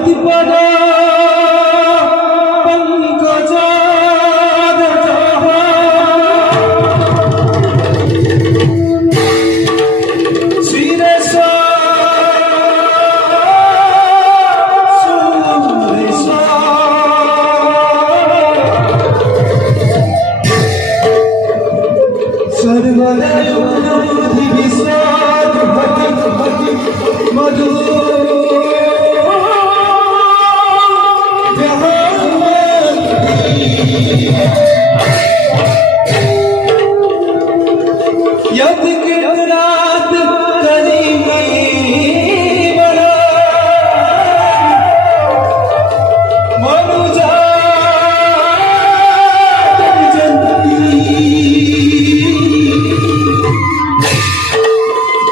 পতিপদা পঙ্কজাদজঃ শিরসা সুরেশা সর্বদা যুগধি বিস্বাদ ভক্তি ভক্তি মধু यद किरात करी बड़ा मनुजा जंती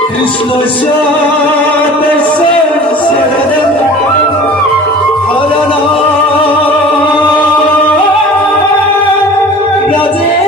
कृष्ण शात शरद हरना राजे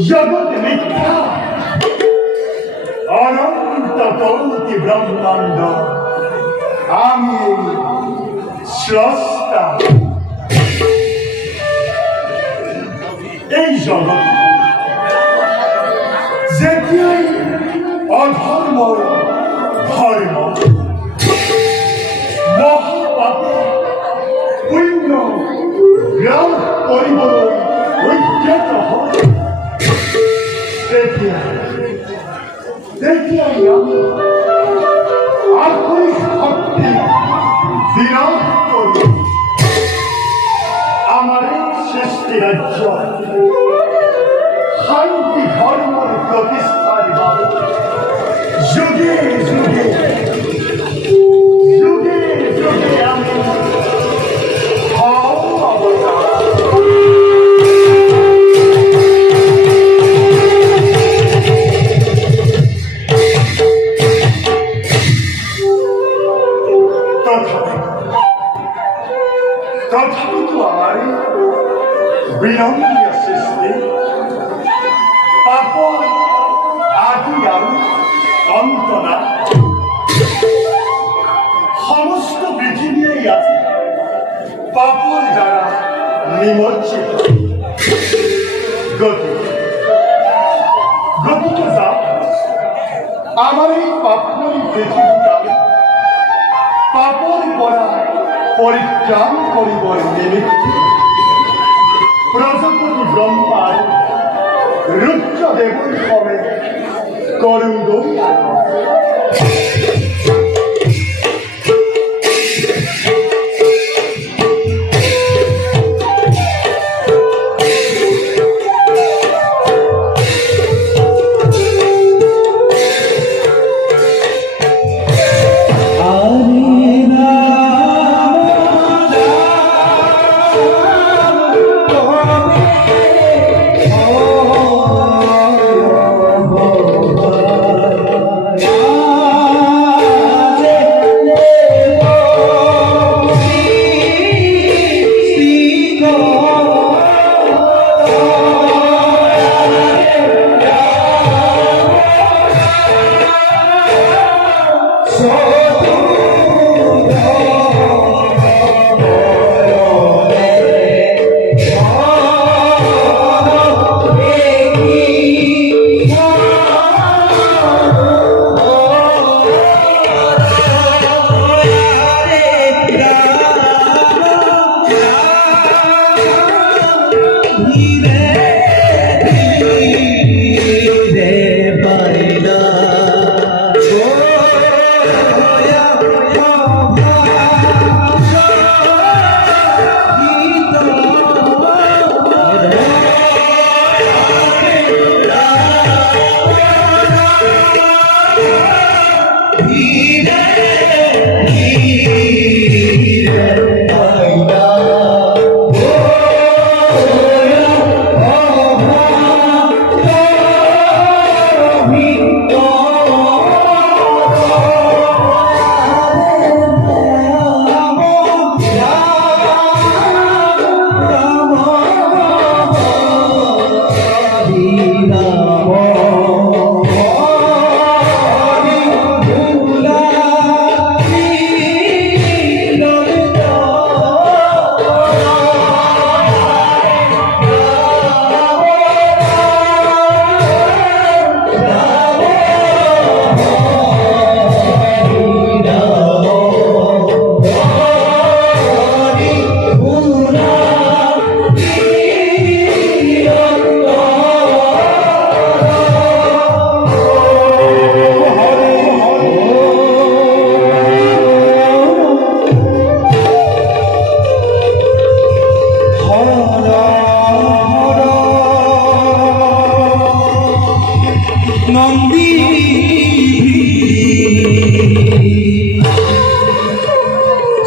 जगत मिथ्या अनंत कोटि ब्रह्मांड आमी स्रष्टा এই জগৎ যেতিয়াই অধর্ম ধর্ম মহাপাপে পুণ্য লাভ কৰিবলৈ উদ্যত হয় তেতিয়াই আমি আপনি শক্তি বিনাশ কৰি আমার সৃষ্টি রাজ্য শান্তি ধর্মের প্রতিষ্ঠার বাবে যুগে যুগে যুগে যুগে আমি তথাপিতো আমার বিলম্বীয় সৃষ্টি পাপর আদি আৰু অন্ত না সমস্ত পৃথিবীই আছে পাপর দ্বারা নিমজ্জিত গতিকে যাও আমার এই পাপময়ী পৃথিবীটা পাপর পরা পরিত্রাণ করিবর নিমিত্তে প্রজাপতি ব্রহ্মার রুদ্র দেবর হবে করুণ দৌড়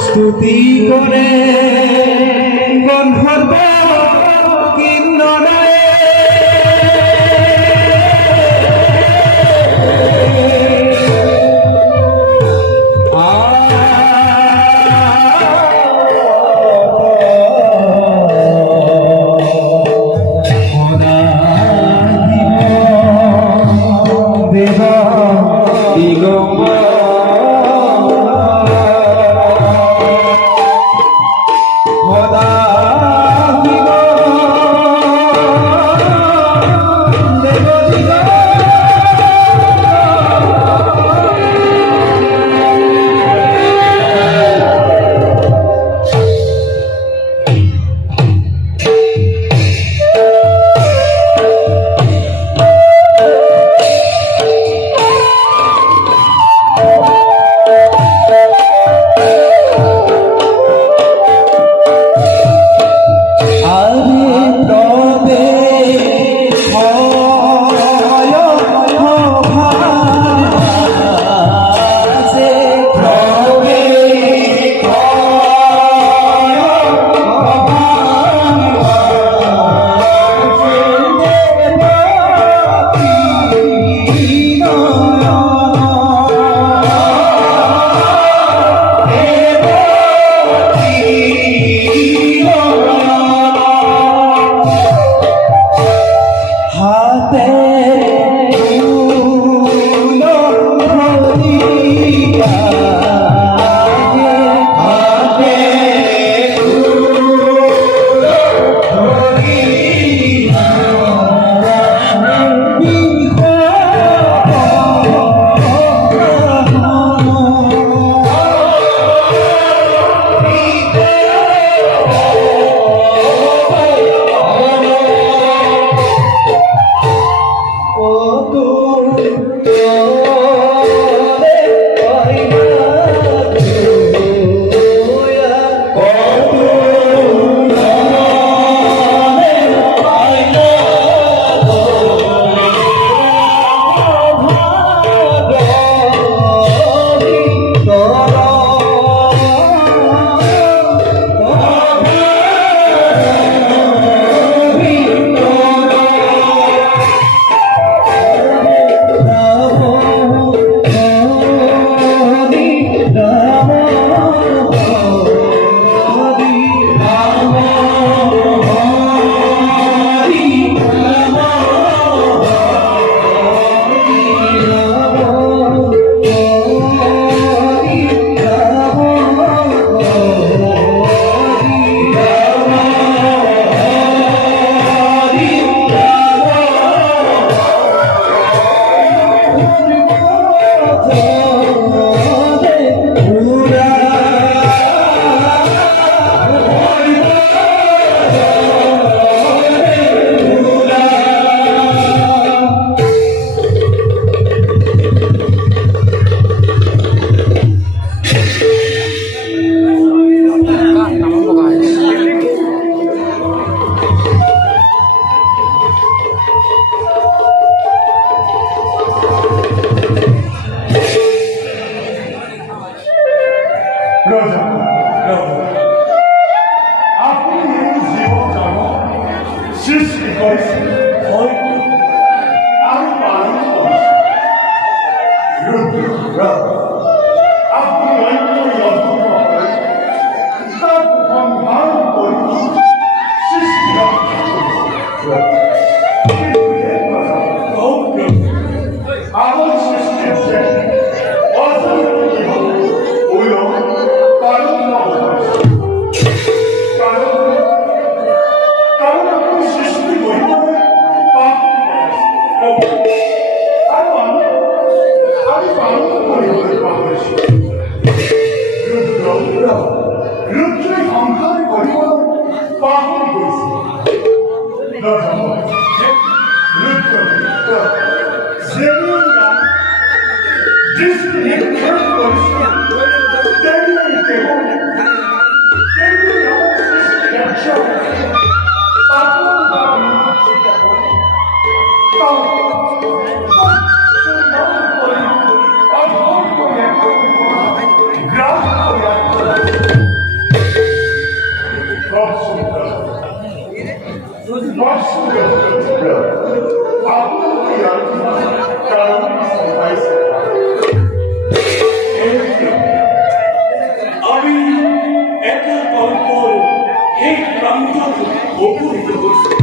স্তুতি করে গন্ধর্ব কিন্নরে দেবা দিগম্বর আপনি অন্তরে অধর্ম হয় তার সংহার করি সৃষ্টি আমার সৃষ্টির শেষ অসংখ্য জীবন হইল কারণ কারণ আপনি সৃষ্টি করিব পাপ আর আমি পালন করিব পাপেছি রুদ্র সংসার করিব পাপ করেছি রুদ্র যেমন দৃষ্টি নিক্ষেপ করেছি তেমনি কেবল তেমনি আমার সৃষ্টি ব্যবসা পাপন বা বিমুক্তি কেবল আমি একা কল্পল এই প্রান্ত অপূরিত করছি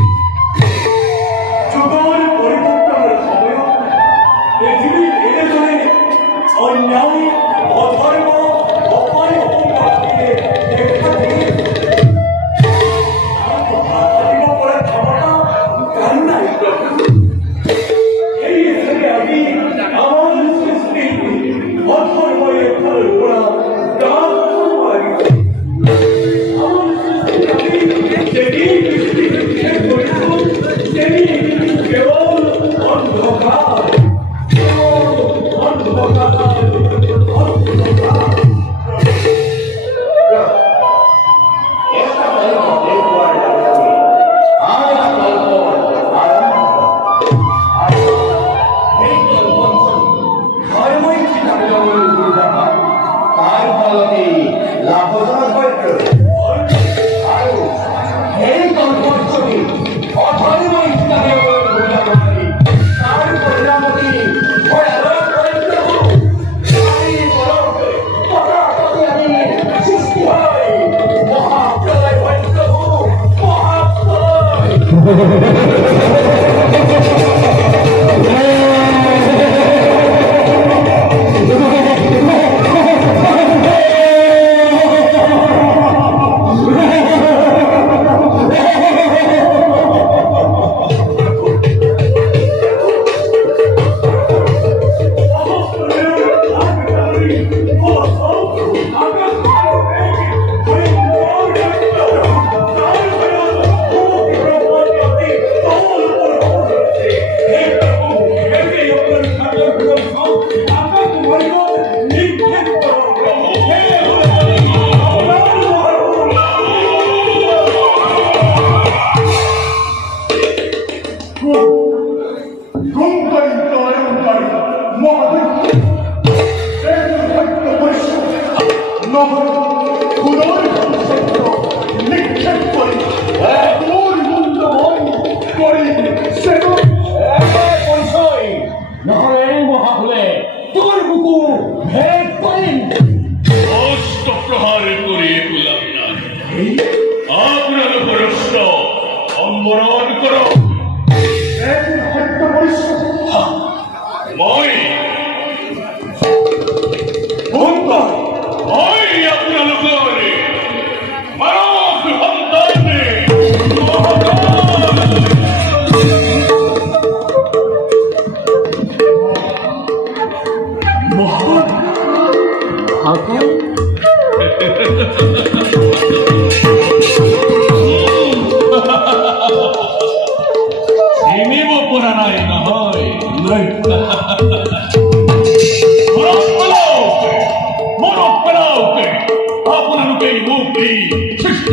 যুগের পরিবর্তনের সময় পৃথিবীর এনে ধরে অন্যায় অধর্ম অপায় অপরাধীকে দেখা দিয়ে করার ক্ষমতা কার নাই প্রভু এই হিসেবে আমি আমার সৃষ্টি অধর্ময়ে ফল করা কেবল অন্ধকার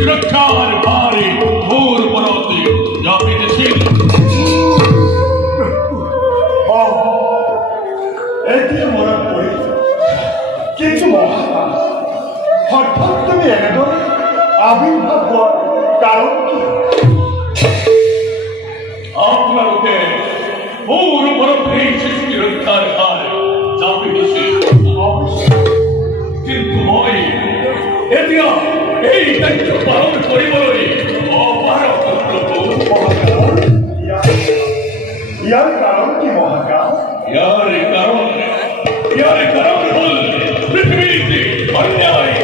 রক্ষার ভারে ভোর পরতে যাপিতেছিল। এটি মনে করি কিন্তু হঠাৎ তুমি একদম আবির্ভাব হওয়ার কারণ কি? আপনাকে ভোর পরতে সৃষ্টি রক্ষার ভারে যাপিতেছিল। এতিয়া এই দায়িত্ব পালন কৰিবলৈ অপাৰক প্ৰভু। ইয়াৰ কাৰণ কি মহাকাশ? ইয়াৰে কাৰণ হ'ল পৃথিৱীত অন্যায়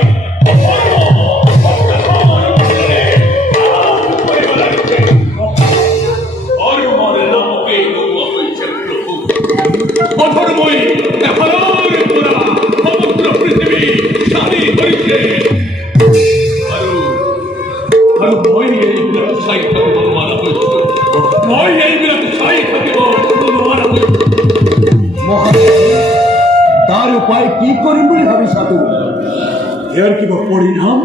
অধৰ্ম অত্যাচাৰ কৰিব লাগিছে। ধৰ্মৰ নামকে নোহোৱা হৈছে প্ৰভু। অধৰ্মই এফালৰ পৰা সমগ্ৰ পৃথিৱী স্বাধী কৰিছে আৰু মই এইবিলাক চাই থাকিব নোৱাৰা হৈছো। তাৰ উপায় কি কৰিম বুলি ভাবিছা তুমি? ইয়াৰ কিবা পৰিণাম?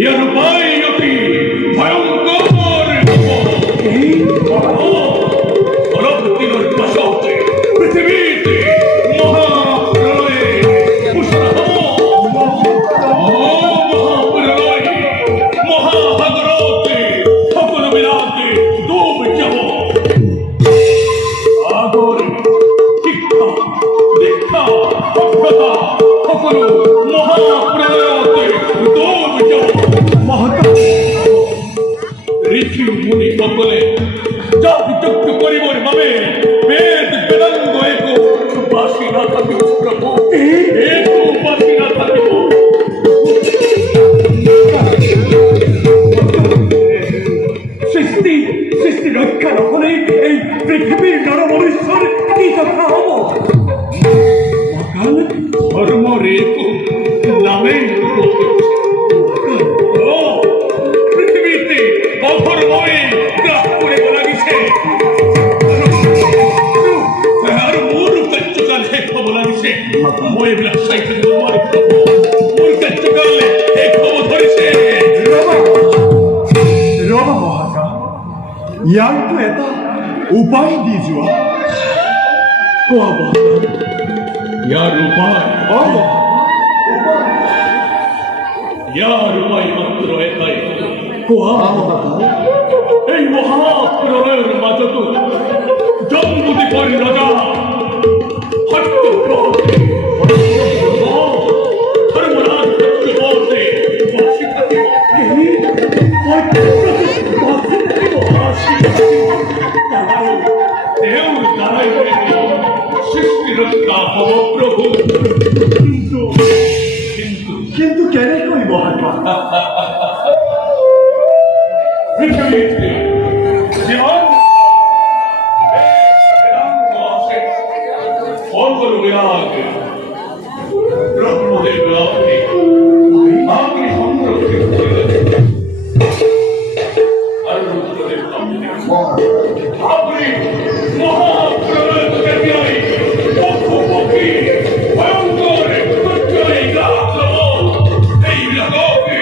ইয়াৰ উপায় অতি ভয়ংকৰ হ'ব। অলপ দিনৰ পাছতে পৃথিৱীত মহাপ্ৰলয় ঘোষণা হ'ব। মহাপ্ৰলয় মহাসাগৰত সকলোবিলাক ডুব যাব। আগৰ শিক্ষা দীক্ষা সভ্যতা সকলো মহাপ্ৰলয়তে ডুব যাব। ঋষি মুনিসকলে জাতি যজ্ঞ কৰিবৰ বাবে বেদ বেদাংগ একো বাছি নাথাকিব প্ৰভু। একো বাছি নাথাকিব। সৃষ্টি ৰক্ষা নকৰি এই পৃথিৱীৰ নৰমনুষ্যৰ কি কথা হ'ব? অকাল ধৰ্মৰ একো নামেই পৃথিৱীতে অধৰ্মই গ্ৰাস কৰিব লাগিছে আৰু মোৰ কাৰ্যকাল শেষ হ'ব লাগিছে। মই এইবিলাক চাই থাকিব নোৱাৰো প্ৰভু। মোৰ কাৰ্যকাল শেষ হ'ব ধৰিছে। ৰবা মহাকাশ, ইয়াৰতো এটা উপায় দি যোৱা। কোৱা ইয়াৰ উপায়? ইয়াৰ উপায় মাত্ৰ এটাই। কোৱা এই মহাপ্ৰলয়ৰ মাজতো জম্বুদ্বীপৰ ৰজা ধৰ্মৰাজ সত্যবতে বাসি থাকিব। তেওঁৰ দ্বাৰাই সৃষ্টি ৰক্ষা হ'ব প্ৰভু। কিন্তু কেনেকৈ মহাকাশ? পৃথিৱীত যিমান বেদাংগ আছে সকলোবিলাক ব্ৰহ্মদেৱকে আপুনি সংৰক্ষিত কৰিলে আৰু ৰুদ্ৰদেৱ আপুনি মহাপ্ৰলয় কেতিয়াই পশুপক্ষী ভয়ংকৰ মৃত্যুৰে গ্ৰাস ল'ব। এইবিলাককে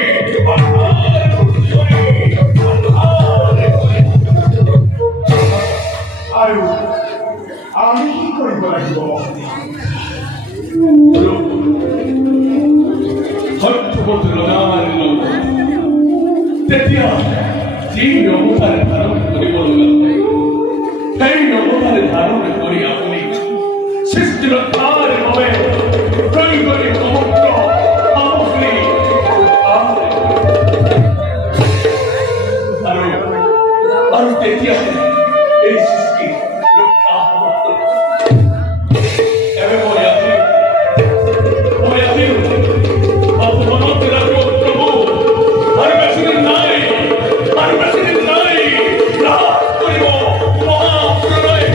আৰু আমি কি কৰিব লাগিব? তেতিয়া যি অৱতাৰ ধাৰণ কৰিব লগা সেই অৱতাৰ ধাৰণ কৰি আপুনি সৃষ্টি ৰক্ষাৰ বাবে প্ৰয়োজনী সমগ্ৰ সামগ্ৰী আৰু তেতিয়া এই সৃষ্টি ৰক্ষা হ'ব। এবে মই আছো মনত ৰাখিব প্ৰভু। আৰু বেছিদিন নাই গ্ৰাস কৰিব মহাপ্ৰলয়।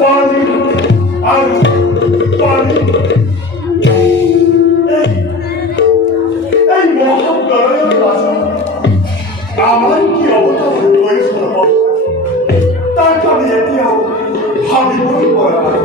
পানী আৰু পানী। এই মহাপ্ৰলয়ৰ মাজত আমাৰ কি অৱতাৰৰ প্ৰয়োজন হ'ব তাক আমি এতিয়াও ভাবিবই পৰা নাই।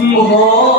মহা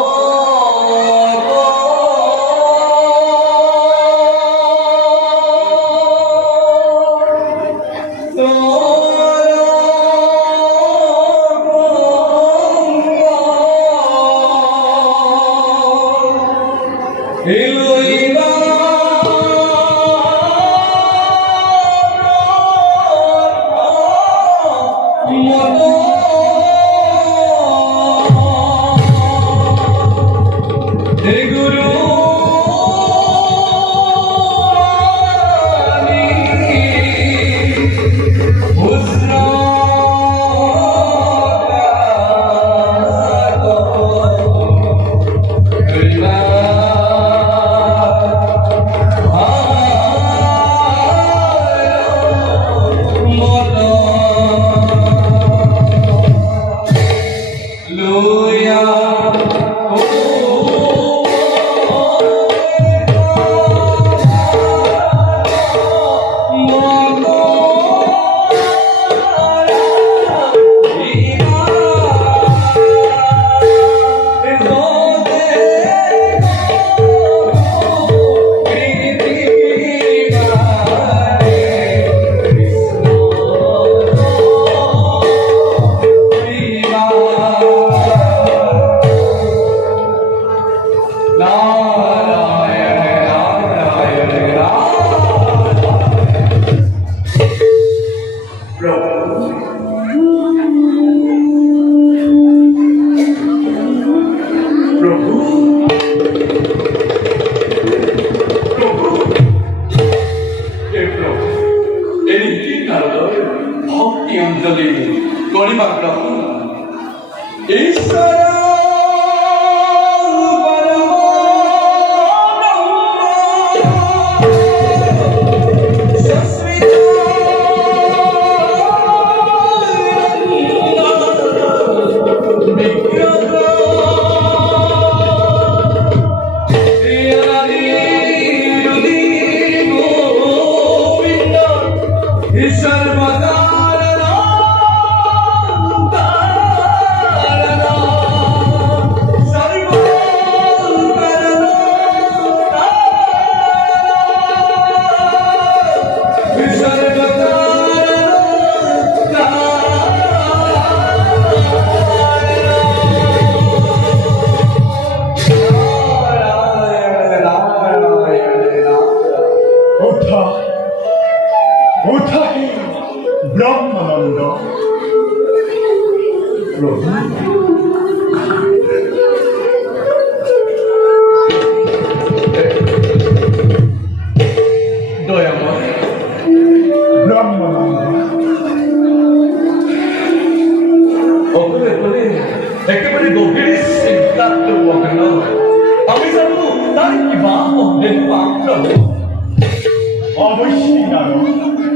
অবশ্যই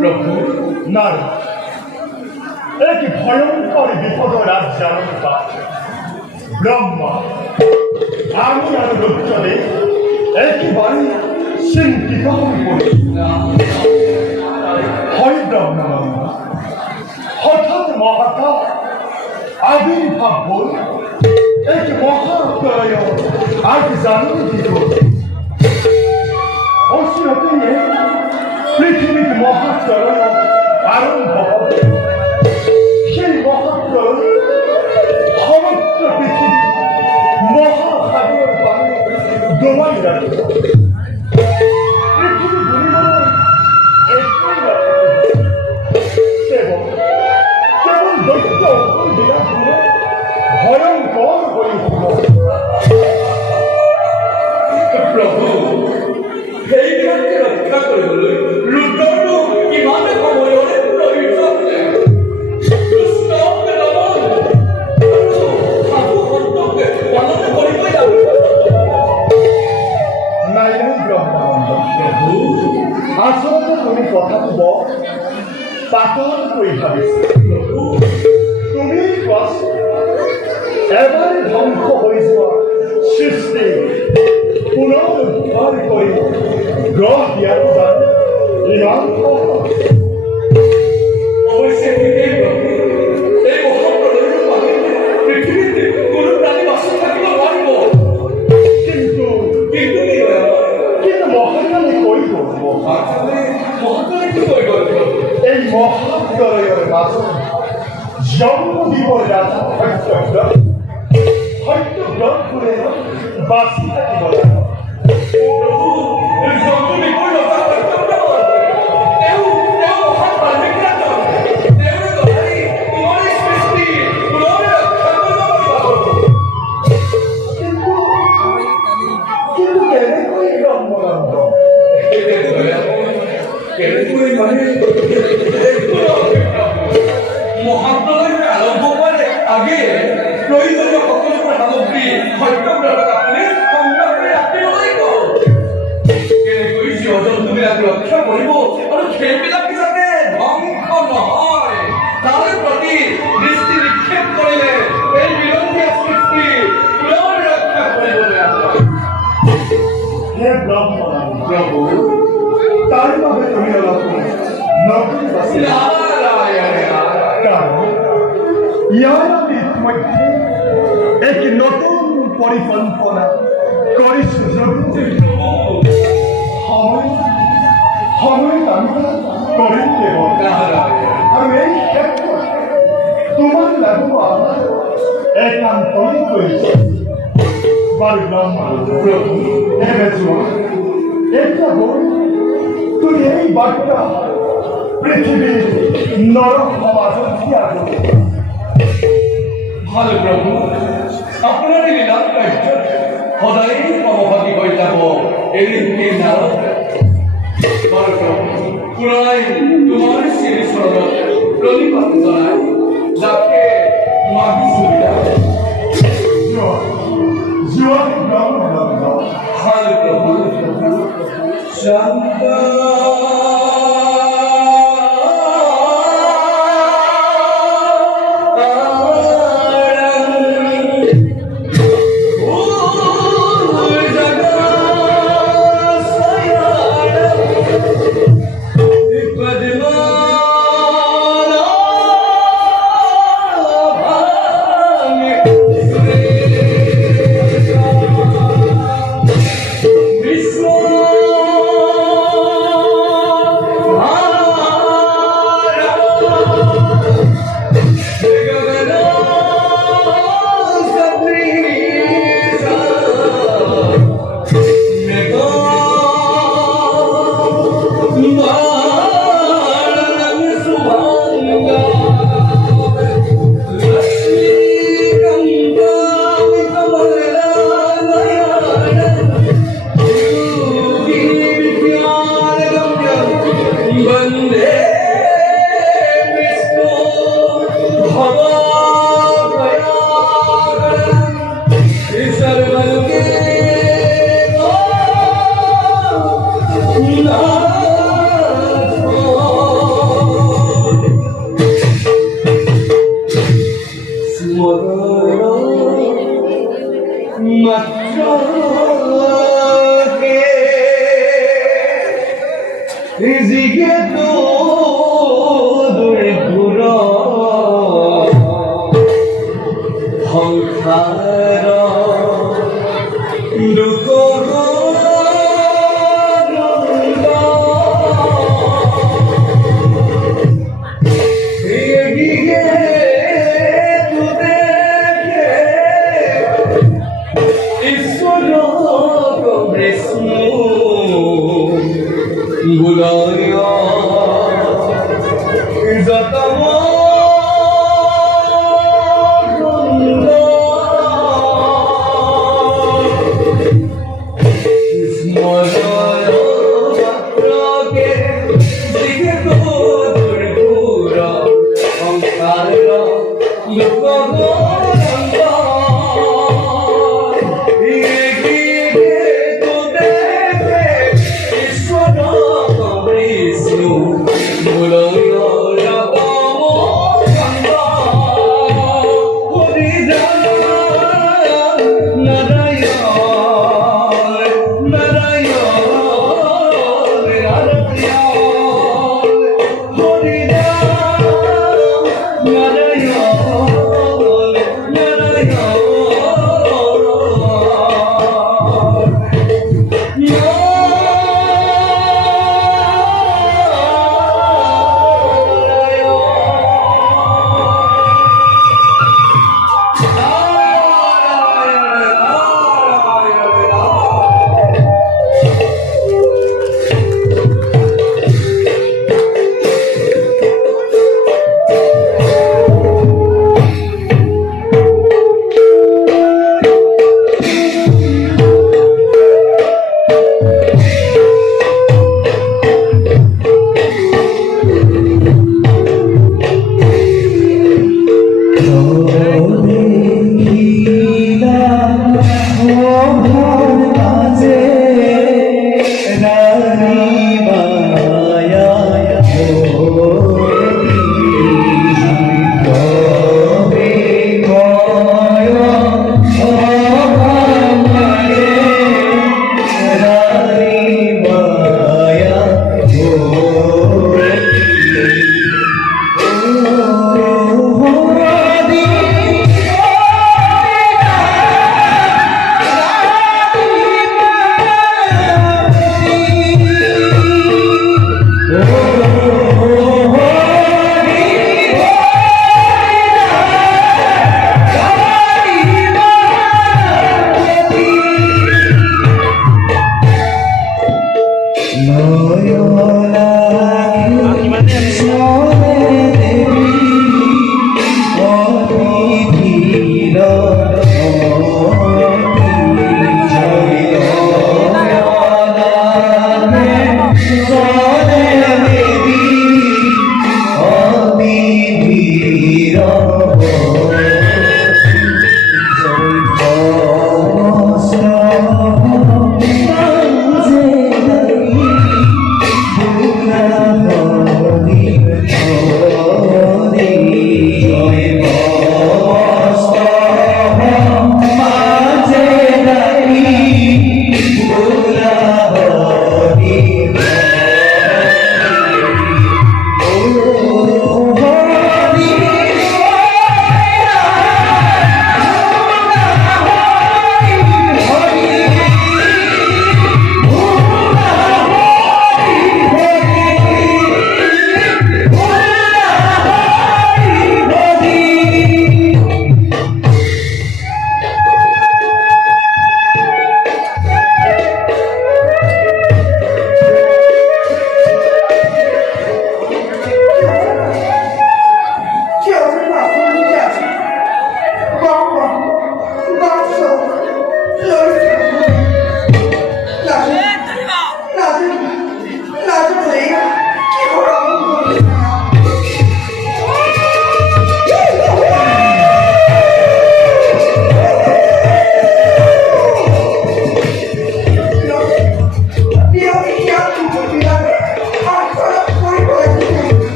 প্রভু নারদ এক ভয়ঙ্কর বিপদ রাজ্য ব্রহ্মা আমি আর রুদ্রদেব একেবারে চিন্তিত হয়ে পড়েছি। হয় ব্রহ্মানন্দ হঠাৎ মহাকাল আবির্ভাব বল এক মহাপ্রলয় আজ জানুন দিব অসিরতে পৃথিবীর মহাপ্রলয় আরম্ভ হবে। সেই মহাপ্রলয় সমস্ত পৃথিবী মহাসাগর পানি ডোবাই রাখবে। পৃথিবী ঘুরিময় একই রাখবে এবং কেবল দৈত্য বিরাট হয়ে ভয়ঙ্কর হয়ে উঠল। প্রভু এই বিরাটকে রক্ষা কৰিবলৈ ৰুদ্ৰটো কিমান সময়ৰে প্ৰয়োগ আছে। দুষ্টকে নমন সাধু সন্তকে পালন কৰিবই লাগিব। নাই নাই ব্ৰহ্মানন্দ প্ৰভু, আচলতে তুমি কথাটো বৰ পাতল কৰি ভাবিছা। তুমি কোৱাচোন এবাৰে ধ্বংস হৈ যোৱা সৃষ্টি পুনৰ উদ্ধাৰ কৰি গ্ৰহ দিয়াটো জানো ইমান অৱশ্যে ঠিকেই প্ৰভু, এই মহাপ্ৰলয়ৰ পানীত পৃথিৱীত কোনো প্ৰাণী বাচি থাকিব নোৱাৰিব। কিন্তু কি হয় কিন্তু মহাকালে কৈ গ'ল মহাকালে কি কৈ গ'ল প্ৰভু? এই মহাপ্ৰলয়ৰ মাজত জন্মদিবৰ ৰাজা সত্যব্ৰতবোৰে বাচি থাকিব লাগিব। প্ৰভু, এই জন্তুবিকৰ ৰজা সত্যব্ৰত তেওঁ মহান বাল্মীকিৰ দল। তেওঁৰ দলাই তোমাৰে সৃষ্টি পুনৰে ৰক্ষা কৰিব পাৰিব। কিন্তু কেনেকৈ ব্ৰহ্মানন্দ কেনেকৈ মানে মহাপ্ৰলয় আৰম্ভ হোৱাৰ আগে প্ৰয়োজনীয় সকলোবোৰ সামগ্ৰী সত্যব্ৰতক আপুনি সংগ্ৰহ কৰি ৰাখিব লাগিব। কেনেকৈ জীৱ-জন্তুবিলাক ৰক্ষা কৰিব আৰু সেইবিলাক যাতে ধ্বংস নহয় তাৰ প্ৰতি দৃষ্টি নিক্ষেপ কৰিলে এই বিৰঞ্জীয়া নারায়ণ নারায়ণ। কারণ ইয়ার আমি ইতিমধ্যে এক নতুন পরিকল্পনা করে সুযোগ সময় আমি করে দেব। নারায়ণ আর এই ক্ষেত্রে তোমার লাগবো আমার একান্তই করেছে প্রভু এটা বল তুই এই বার্তা পৃথিবীর নরক সমাজ ভালো প্রভু আপনার এই লীলার কার্য সদায় সমভাগী হয়ে যাব এই নারদ। ভালো প্রভু পুনরায় তোমার শ্রী শরণ প্রণিপাত জানাই যাকে মাগি সুবিধা। ভালো প্রভু শান্ত রিজিকে তো দূরে ঘুর সংসার দুঃখ Gloria is at the Hare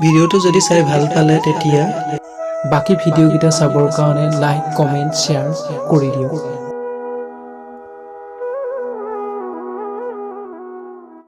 ভিডিঅ'টো যদি চাই ভাল পালে তেতিয়া বাকী ভিডিঅ'কেইটা চাবৰ কাৰণে লাইক কমেণ্ট শ্বেয়াৰ কৰি দিয়ক।